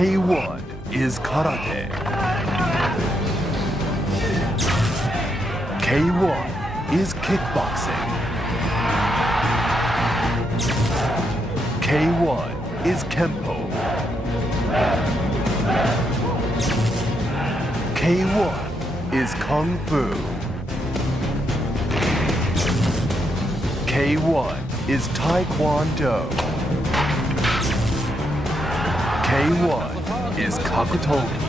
K1 is karate. K1 is kickboxing. K1 is Kempo. K1 is Kung Fu. K1 is Taekwondo. K1 is Kakutogi.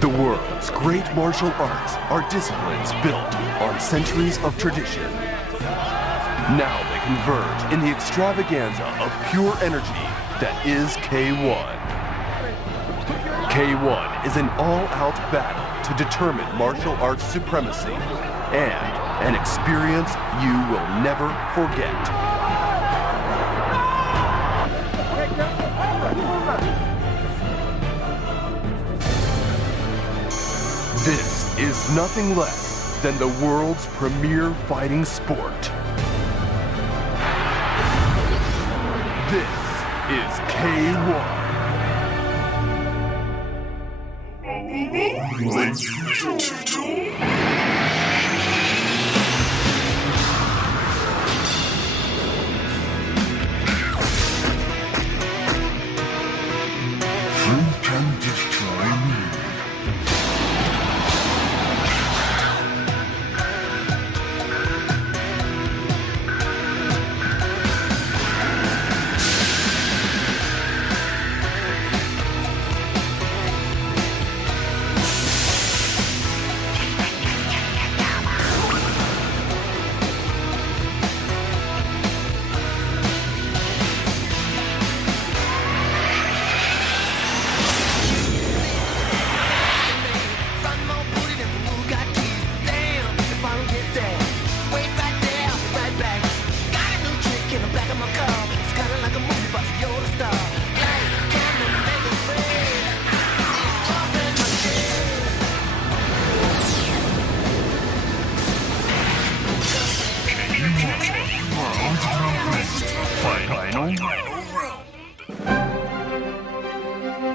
The world's great martial arts are disciplines built on centuries of tradition. Now they converge in the extravaganza of pure energy that is K1. K1 is an all-out battle to determine martial arts supremacy and an experience you will never forget. This is nothing less than the world's premier fighting sport. This is K1. Who can destroy me?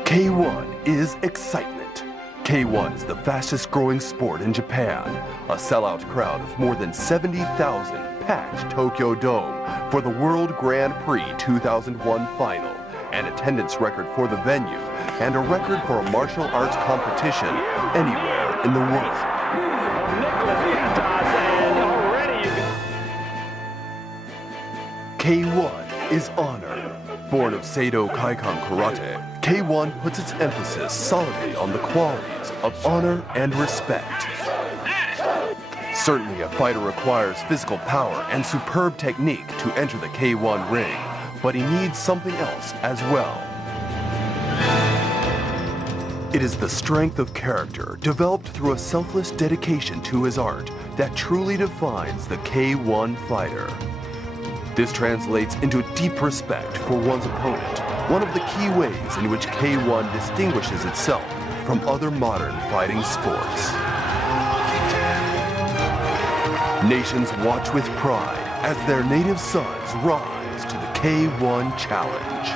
K1 is excitement. K1 is the fastest growing sport in Japan. A sellout crowd of more than 70,000 packed Tokyo Dome for the World Grand Prix 2001 final, an attendance record for the venue, and a record for a martial arts competition anywhere in the world. K1 is honor. Born of Seido Kaikan Karate, K1 puts its emphasis solidly on the qualities of honor and respect. Certainly a fighter requires physical power and superb technique to enter the K1 ring, but he needs something else as well. It is the strength of character developed through a selfless dedication to his art that truly defines the K1 fighter. This translates into deep respect for one's opponent, one of the key ways in which K1 distinguishes itself from other modern fighting sports. Nations watch with pride as their native sons rise to the K1 challenge.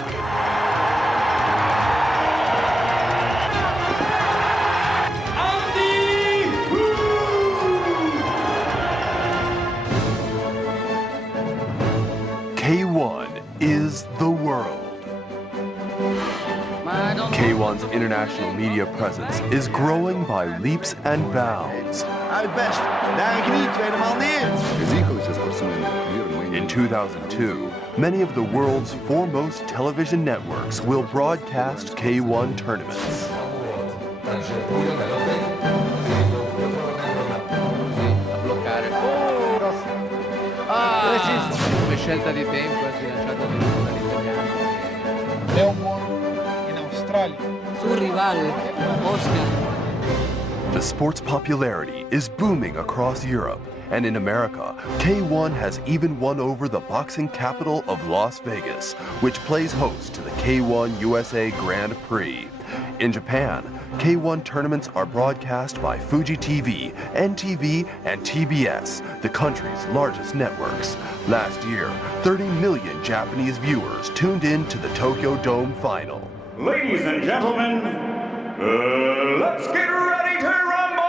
K1 is the world. K1's international media presence is growing by leaps and bounds. In 2002, many of the world's foremost television networks will broadcast K1 tournaments. Scelta di tempo è sbilanciata dall'italiano. In Australia. Sul rivale, Oscar. The sport's popularity is booming across Europe, and in America, K1 has even won over the boxing capital of Las Vegas, which plays host to the K1 USA Grand Prix. In Japan, K1 tournaments are broadcast by Fuji TV, NTV, and TBS, the country's largest networks. Last year, 30 million Japanese viewers tuned in to the Tokyo Dome final. Ladies and gentlemen, let's get ready to rumble!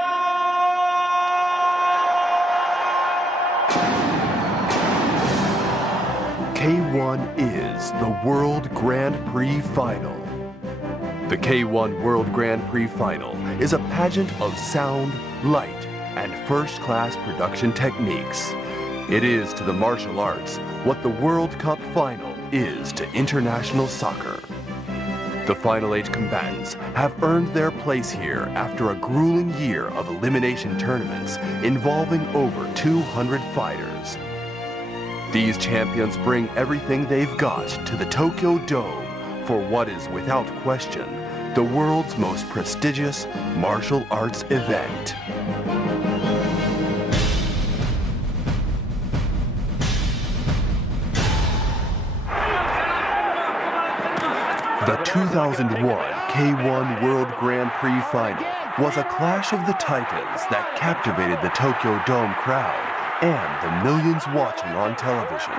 K1 is the World Grand Prix Final. The K1 World Grand Prix Final is a pageant of sound, light, and first-class production techniques. It is to the martial arts what the World Cup Final is to international soccer. The Final 8 combatants have earned their place here after a grueling year of elimination tournaments involving over 200 fighters. These champions bring everything they've got to the Tokyo Dome for what is without question the world's most prestigious martial arts event. The 2001 K1 World Grand Prix Final was a clash of the titans that captivated the Tokyo Dome crowd and the millions watching on television.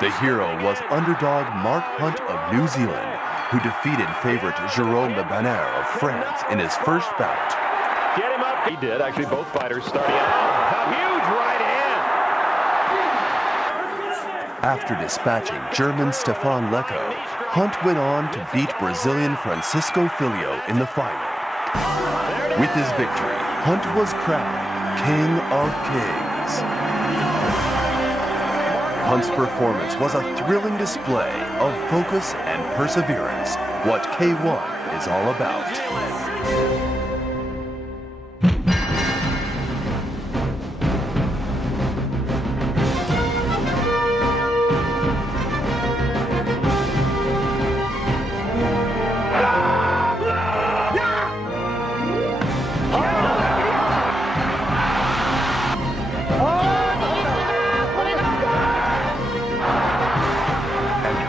The hero was underdog Mark Hunt of New Zealand, who defeated favorite Jérôme Le Banner of France in his first bout. Get him up. He did. Actually, both fighters starting out. A huge right hand. After dispatching German Stefan Lecco, Hunt went on to beat Brazilian Francisco Filho in the final. With his victory, Hunt was crowned King of Kings. Hunt's performance was a thrilling display of focus and perseverance, what K1 is all about.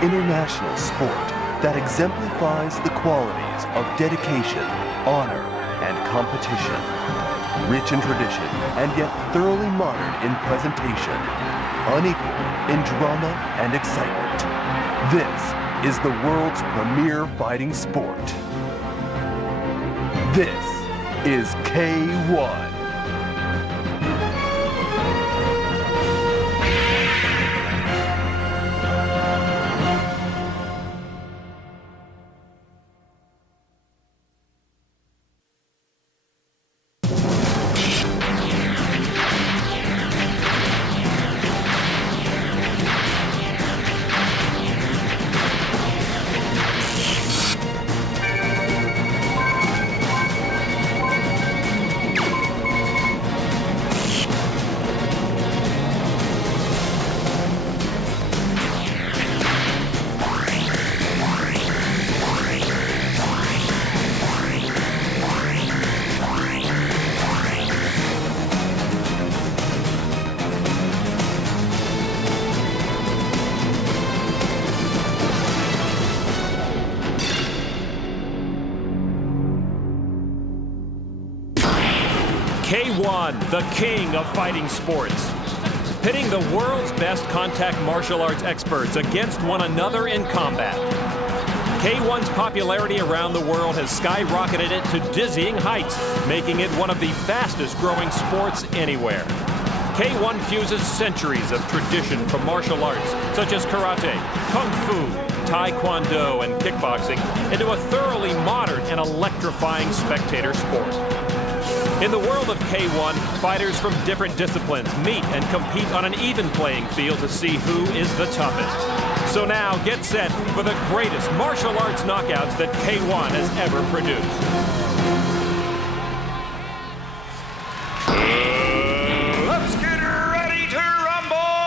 International sport that exemplifies the qualities of dedication, honor, and competition. Rich in tradition and yet thoroughly modern in presentation. Unequaled in drama and excitement. This is the world's premier fighting sport. This is K1. K1, the king of fighting sports. Pitting the world's best contact martial arts experts against one another in combat. K1's popularity around the world has skyrocketed it to dizzying heights, making it one of the fastest growing sports anywhere. K1 fuses centuries of tradition from martial arts, such as karate, kung fu, taekwondo, and kickboxing, into a thoroughly modern and electrifying spectator sport. In the world of K1, fighters from different disciplines meet and compete on an even playing field to see who is the toughest. So now, get set for the greatest martial arts knockouts that K1 has ever produced. Let's get ready to rumble!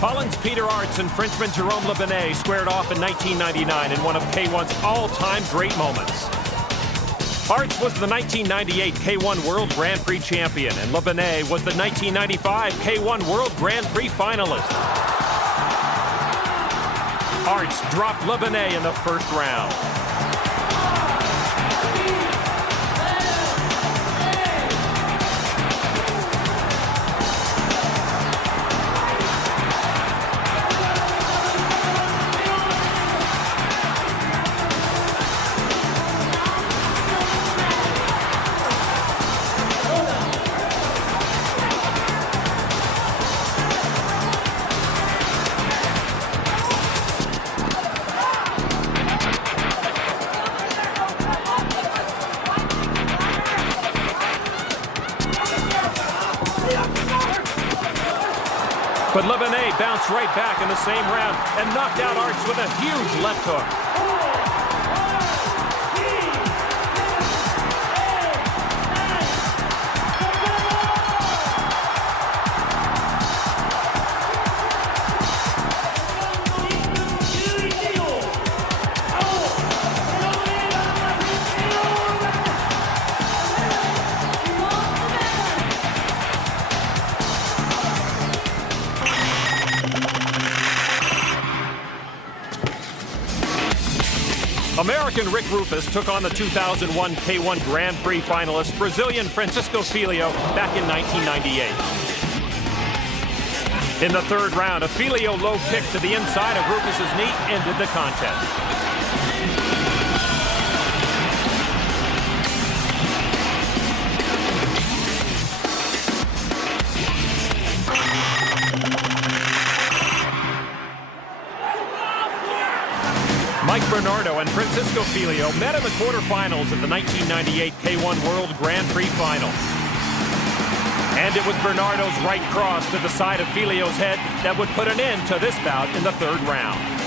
Holland's Peter Arts and Frenchman Jérôme Le Banner squared off in 1999 in one of K1's all-time great moments. Arts was the 1998 K1 World Grand Prix champion, and Le Benet was the 1995 K1 World Grand Prix finalist. Arts dropped Le Benet in the first round. But Le Benet bounced right back in the same round and knocked out Arts with a huge left hook. American Rick Rufus took on the 2001 K1 Grand Prix finalist Brazilian Francisco Filho back in 1998. In the third round, a Filho low kick to the inside of Rufus's knee ended the contest. Mike Bernardo and Francisco Filho met in the quarterfinals at the 1998 K1 World Grand Prix Final. And it was Bernardo's right cross to the side of Filho's head that would put an end to this bout in the third round.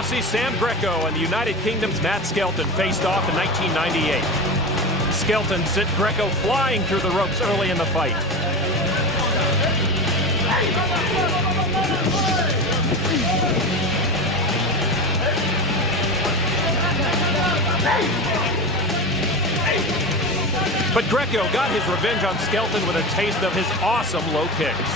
Aussie Sam Greco and the United Kingdom's Matt Skelton faced off in 1998. Skelton sent Greco flying through the ropes early in the fight. But Greco got his revenge on Skelton with a taste of his awesome low kicks.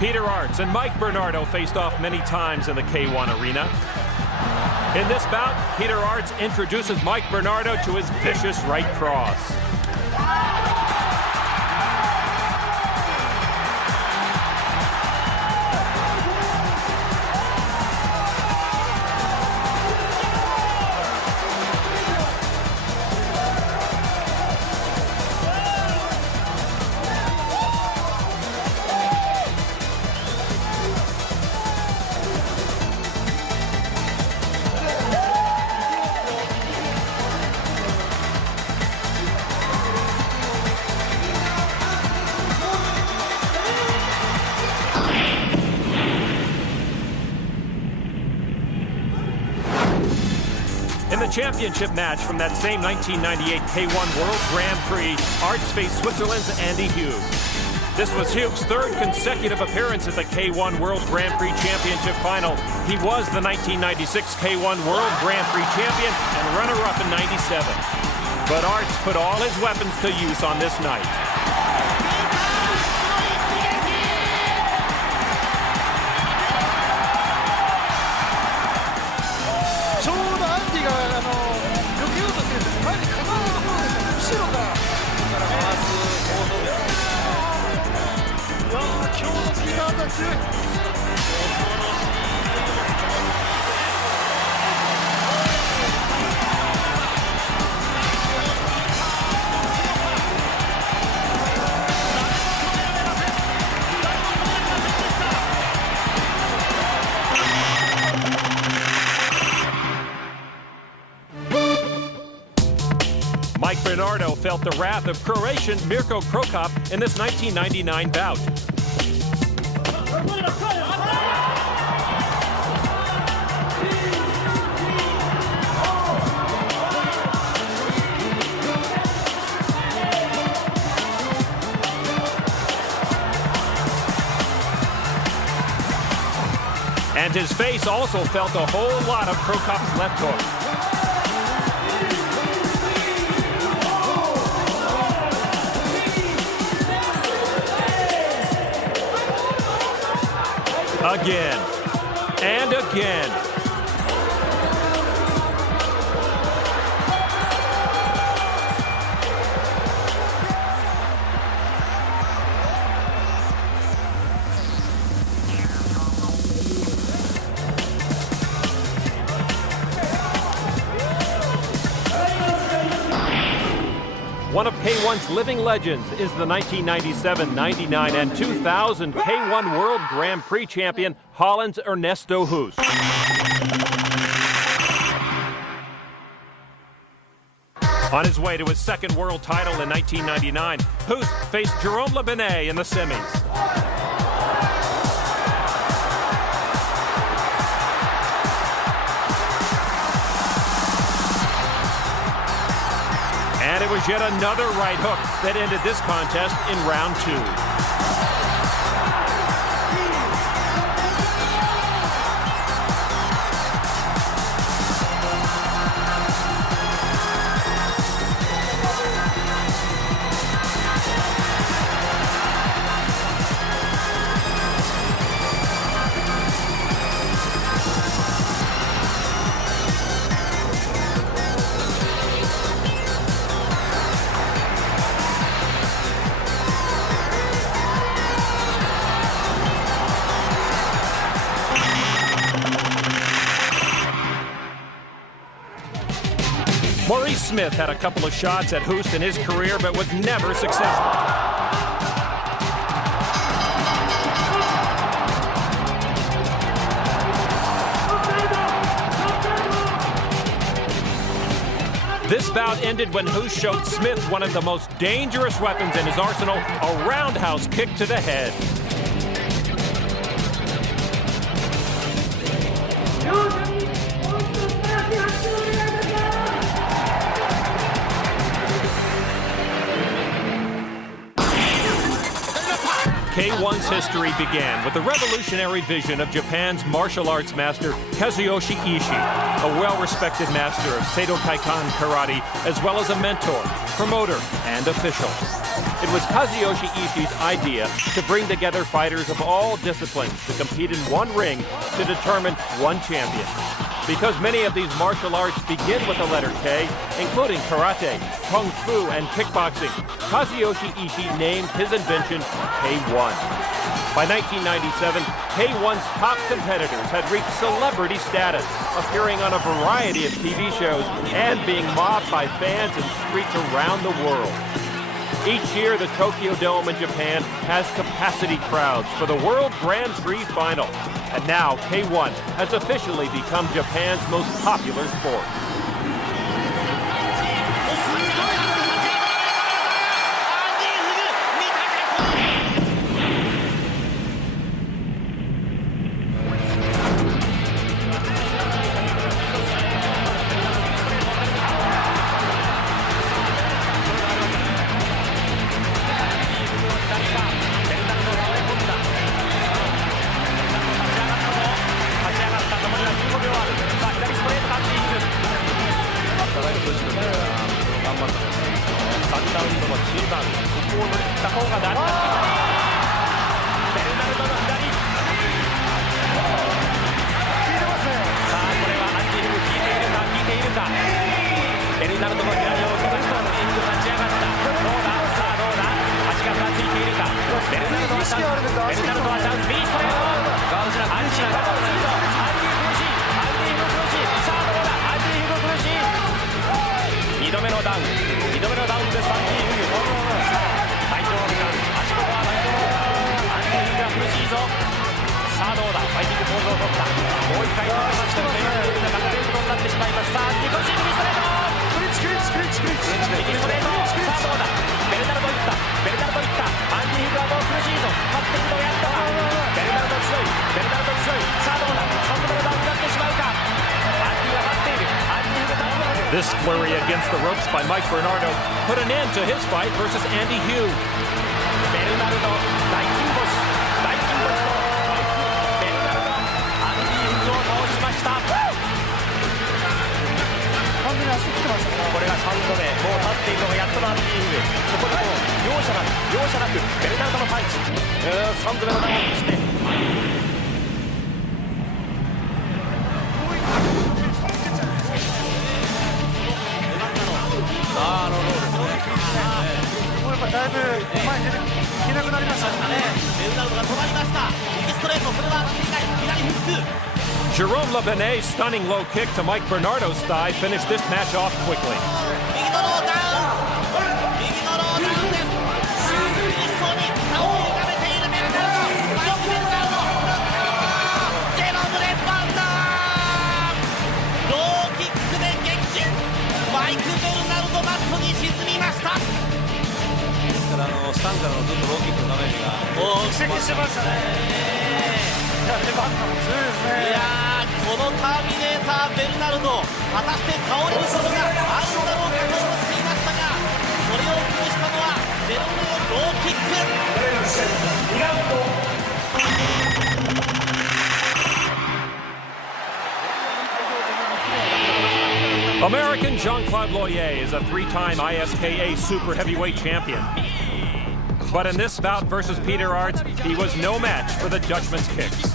Peter Arts and Mike Bernardo faced off many times in the K1 arena. In this bout, Peter Arts introduces Mike Bernardo to his vicious right cross. In the championship match from that same 1998 K1 World Grand Prix, Arts faced Switzerland's Andy Hughes. This was Hughes' third consecutive appearance at the K1 World Grand Prix Championship Final. He was the 1996 K1 World Grand Prix champion and runner-up in '97. But Arts put all his weapons to use on this night. felt the wrath of Croatian Mirko Krokop in this 1999 bout. And his face also felt a whole lot of Krokop's left hook. Again and again. One of K1's living legends is the 1997, 99, and 2000 K1 World Grand Prix champion, Holland's Ernesto Hoost. On his way to his second world title in 1999, Hoost faced Jerome Le Benet in the semis. And it was yet another right hook that ended this contest in round 2. Maurice Smith had a couple of shots at Hoost in his career, but was never successful. This bout ended when Hoost showed Smith one of the most dangerous weapons in his arsenal, a roundhouse kick to the head. K1's history began with the revolutionary vision of Japan's martial arts master Kazuyoshi Ishii, a well-respected master of Seito Kaikan karate, as well as a mentor, promoter, and official. It was Kazuyoshi Ishii's idea to bring together fighters of all disciplines to compete in one ring to determine one champion. Because many of these martial arts begin with the letter K, including karate, kung fu, and kickboxing, Kazuyoshi Ishii named his invention K1. By 1997, K1's top competitors had reached celebrity status, appearing on a variety of TV shows and being mobbed by fans in streets around the world. Each year, the Tokyo Dome in Japan has capacity crowds for the World Grand Prix final. And now, K1 has officially become Japan's most popular sport. トレート、さあどうだ、ベルナルドいった、ベルナルドいった、アンディ・ヒグはもう苦しいぞ、勝っていくのやったが、ベルナルド強い、ベルナルド強い、さあどうだ、サンドベルダーになってしまうか、アンディが待っている、アンディ・ヒグ立っている。This flurry against the ropes by Mike Bernardo put an end to his fight versus Andy Hugh. ベルナルド、大金星、大金星と、ベルナルド、アンディ・ヒグを倒しました。これが3度目、もう立っているのがやっとのアンディ・ヒグ。そこでもう容赦なくベルナルドのパンチ、3度目のダウンにして。だいぶ前に出ていけなくなりましたね。ベルナルドが止まりました。右ストレート、それは当たっていない。左フック。Jerome Labenet's stunning low kick to Mike Bernardo's thigh finished this match off quickly. 右のローダウン。右のローダウンです。苦しそうに顔を歪めているベルナルド。マイク・ベルナルド。ジェロム・レバンダー。ローキックで撃沈。マイク・ベルナルドマットに沈みました。スタンからのずっとローキックのダメージが奇跡してましたね。いや、レバンダも強いですね。いやー、このターミネーターベルナルド、果たして倒れることがあるんだろうかと思っていましたが、それを崩したのはベルナルドのローキック。American Jean-Claude Loyer is a three-time ISKA Super Heavyweight Champion. But in this bout versus Peter Aerts, he was no match for the Dutchman's kicks.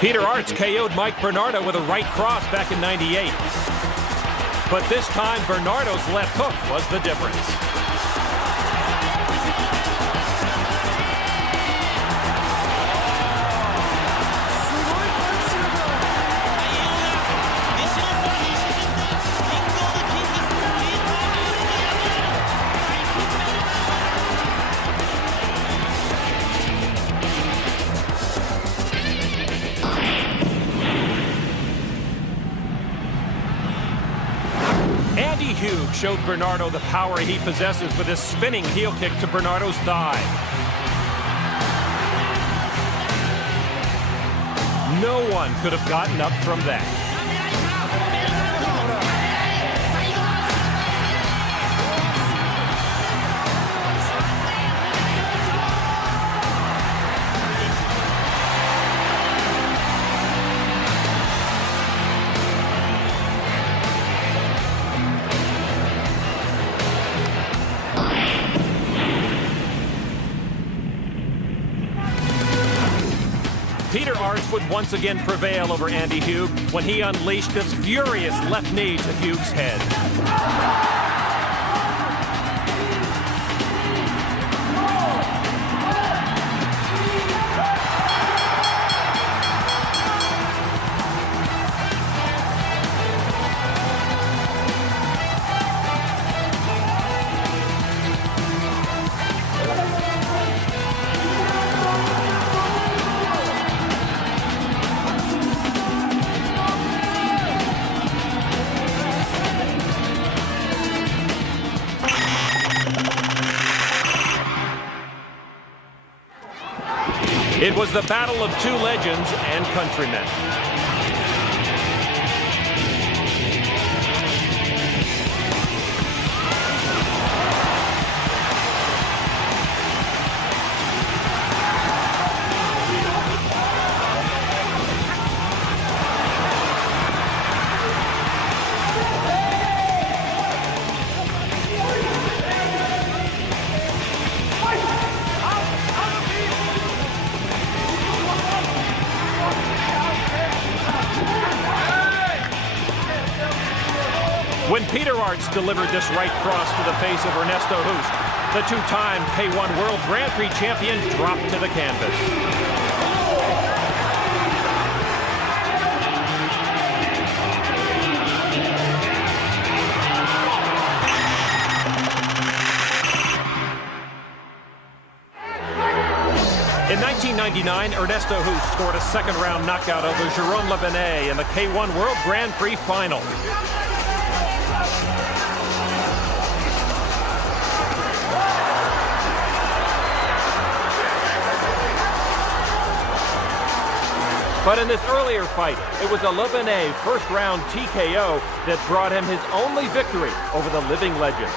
Peter Aerts KO'd Mike Bernardo with a right cross back in '98. But this time, Bernardo's left hook was the difference. Andy Hugh showed Bernardo the power he possesses with his spinning heel kick to Bernardo's thigh. No one could have gotten up from that. Peter Aerts would once again prevail over Andy Hugh when he unleashed this furious left knee to Hugh's head. It was the battle of two legends and countrymen. When Peter Aerts delivered this right cross to the face of Ernesto Hoost, the two-time K1 World Grand Prix champion dropped to the canvas. In 1999, Ernesto Hoost scored a second-round knockout over Jérôme Le Benet in the K1 World Grand Prix final. But in this earlier fight, it was a Le Benet first-round TKO that brought him his only victory over the living legend.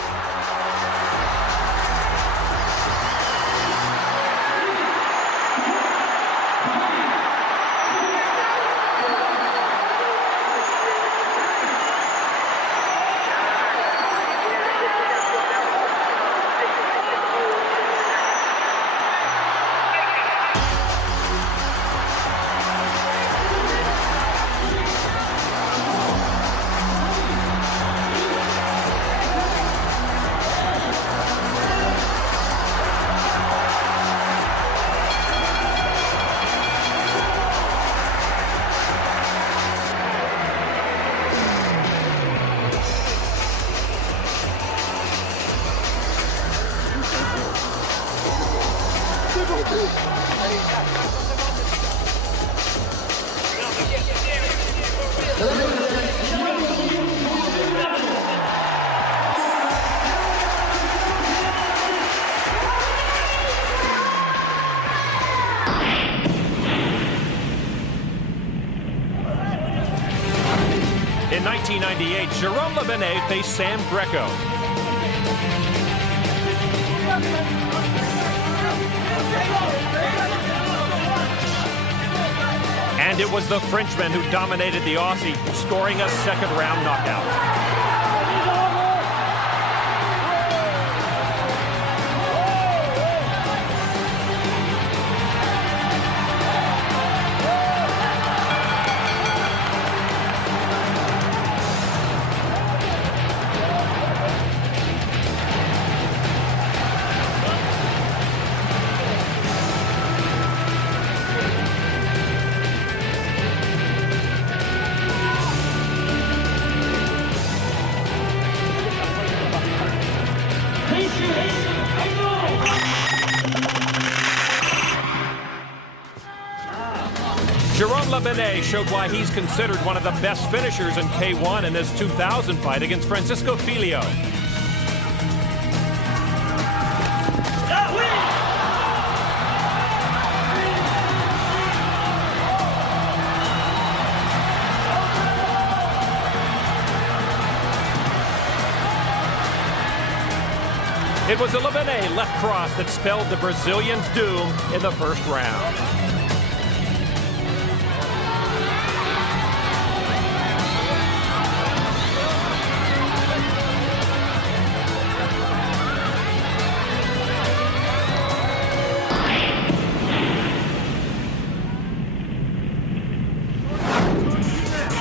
In 1998, Jérôme Le Benet faced Sam Greco. And it was the Frenchman who dominated the Aussie, scoring a second-round knockout. Jérôme Le Benet showed why he's considered one of the best finishers in K1 in his 2000 fight against Francisco Filho. It was a Le Benet left cross that spelled the Brazilian's doom in the first round.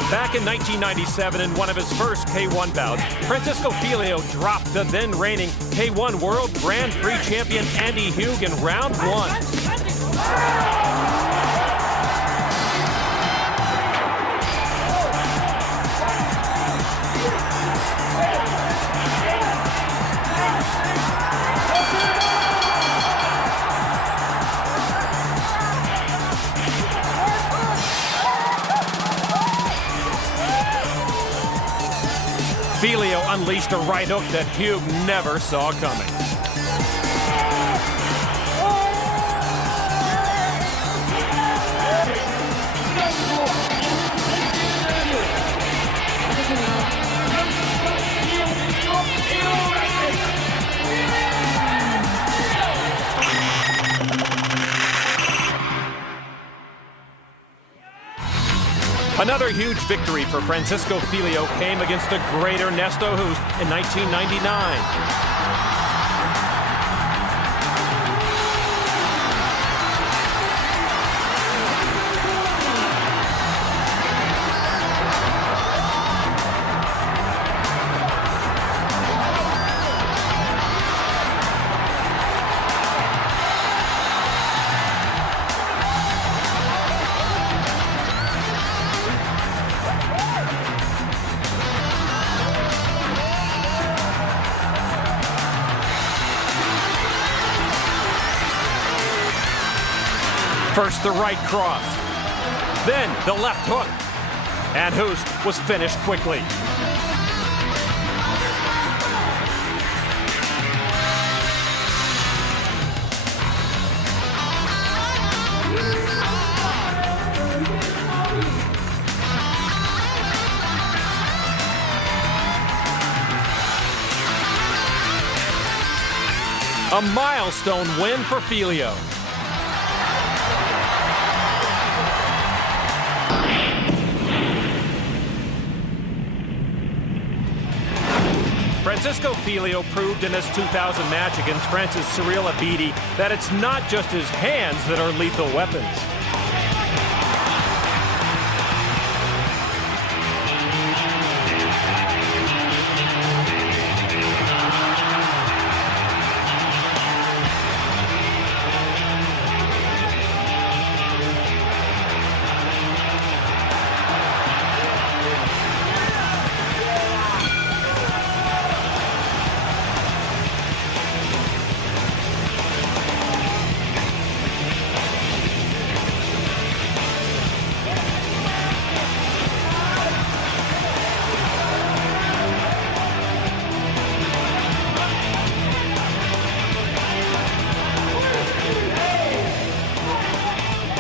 Back in 1997, in one of his first K1 bouts, Francisco Filho dropped the then-reigning K1 World Grand Prix champion Andy Hug in round one. Filho unleashed a right hook that Hug never saw coming. Another huge victory for Francisco Filho came against the great Ernesto Hoost in 1999. First the right cross, then the left hook, and Hoost was finished quickly. A milestone win for Filio. Francisco Filio proved in his 2000 match against Francis Cyril Abidi that it's not just his hands that are lethal weapons.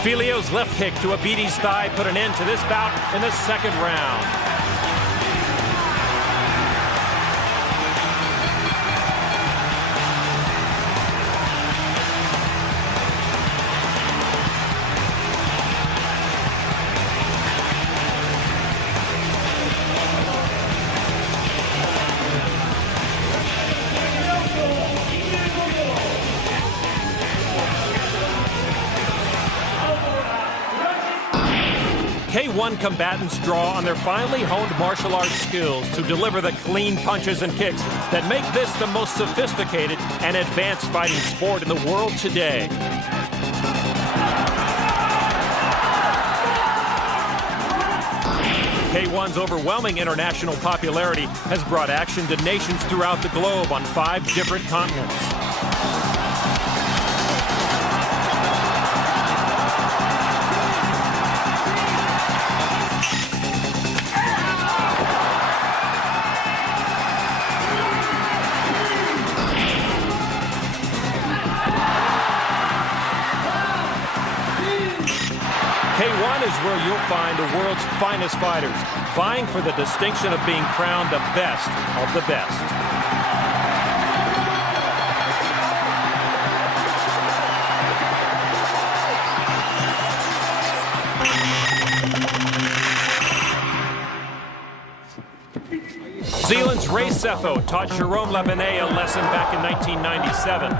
Filio's left kick to Abidi's thigh put an end to this bout in the second round. K1 combatants draw on their finely honed martial arts skills to deliver the clean punches and kicks that make this the most sophisticated and advanced fighting sport in the world today. K1's overwhelming international popularity has brought action to nations throughout the globe on 5 different continents. K1 is where you'll find the world's finest fighters, vying for the distinction of being crowned the best of the best. Zealand's Ray Sefo taught Jerome Lebanet a lesson back in 1997.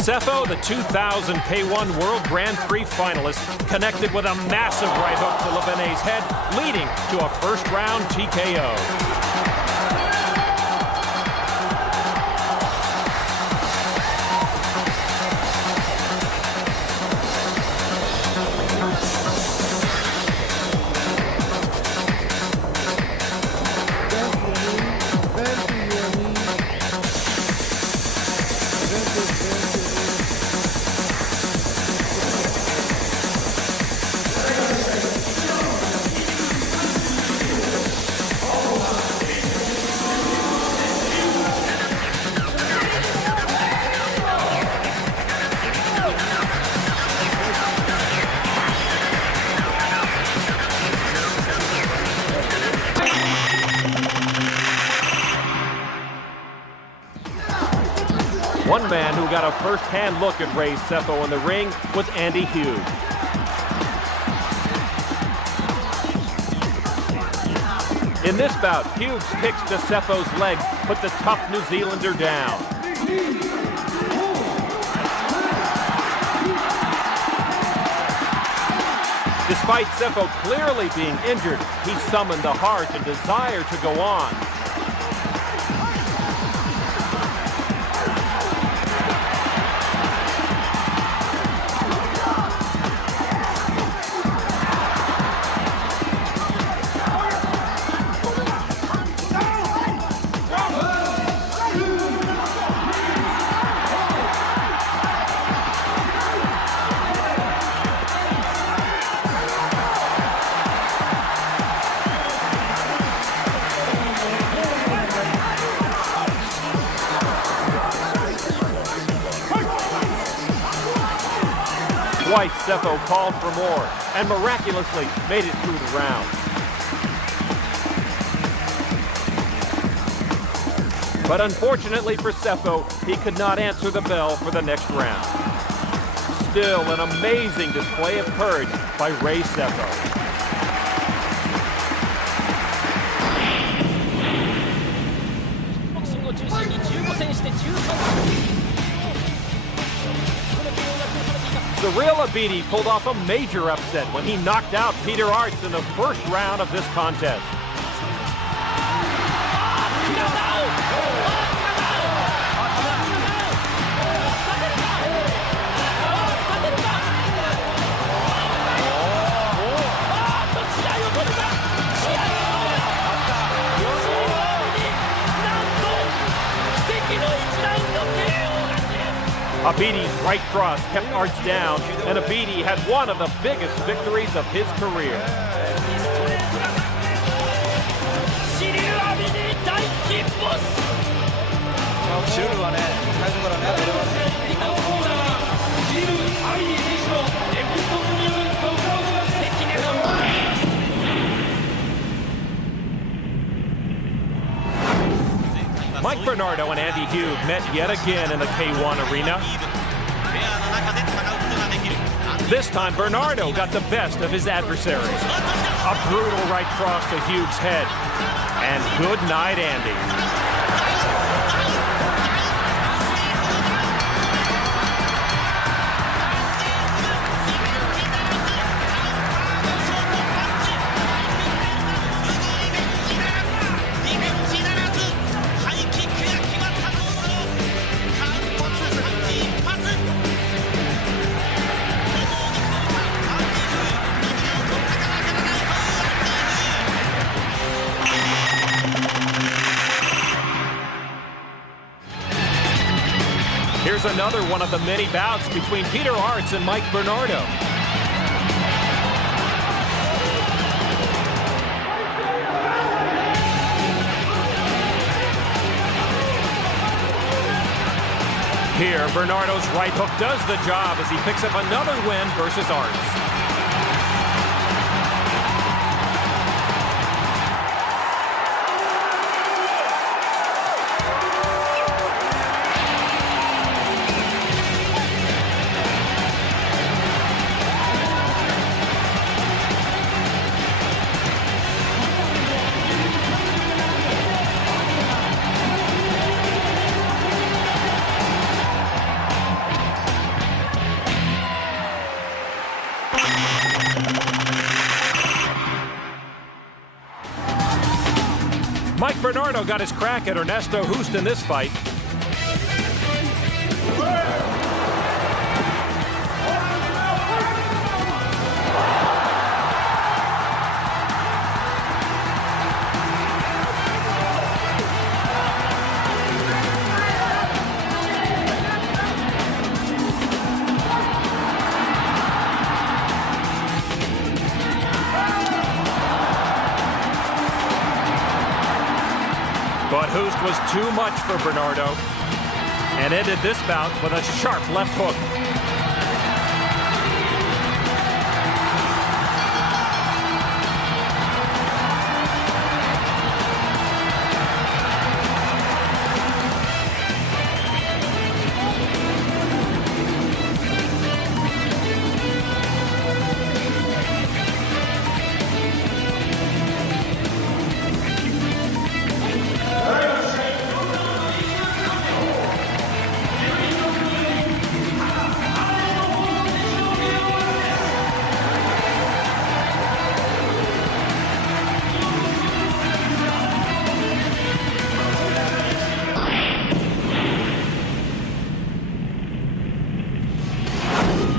Sefo, the 2000 K1 World Grand Prix finalist, connected with a massive right hook to Lebanet's head, leading to a first-round TKO. One man who got a first-hand look at Ray Sefo in the ring was Andy Hughes. In this bout, Hughes kicks to Sefo's leg, put the tough New Zealander down. Despite Sefo clearly being injured, he summoned the heart and desire to go on. Twice, Sefo called for more and miraculously made it through the round. But unfortunately for Sefo, he could not answer the bell for the next round. Still an amazing display of courage by Ray Sefo. Cyril Abidi pulled off a major upset when he knocked out Peter Aerts in the first round of this contest. Abidi's right cross kept Aerts down, and Abidi had one of the biggest victories of his career. Mike Bernardo and Andy Hughes met yet again in the K1 arena. This time, Bernardo got the best of his adversary. A brutal right cross to Hughes' head. And good night, Andy. Here's another one of the many bouts between Peter Aerts and Mike Bernardo. Here, Bernardo's right hook does the job as he picks up another win versus Aerts. Mike Bernardo got his crack at Ernesto Hoost in this fight. But Hoost was too much for Bernardo and ended this bout with a sharp left hook.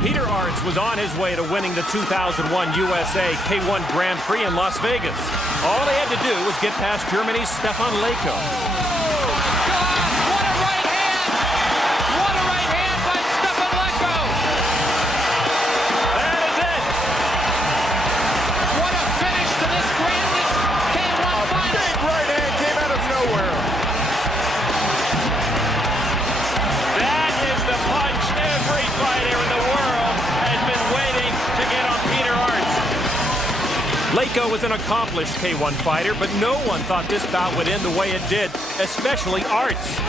Peter Aerts was on his way to winning the 2001 USA K1 Grand Prix in Las Vegas. All they had to do was get past Germany's Stefan Leko. That is the punch every fighter in the world has been Malenko was an accomplished K1 fighter, but no one thought this bout would end the way it did, especially Arts.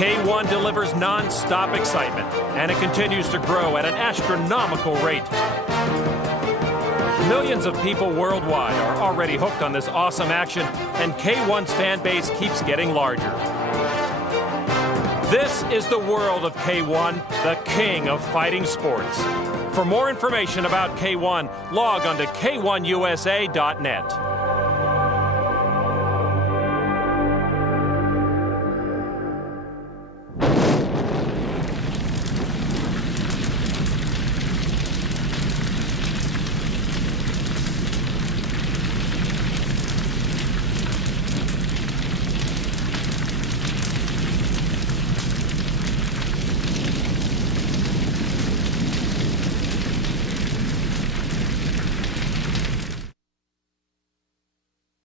K1 delivers non-stop excitement, and it continues to grow at an astronomical rate. Millions of people worldwide are already hooked on this awesome action, and K1's fan base keeps getting larger. This is the world of K1, the king of fighting sports. For more information about K1, log on to K1USA.net.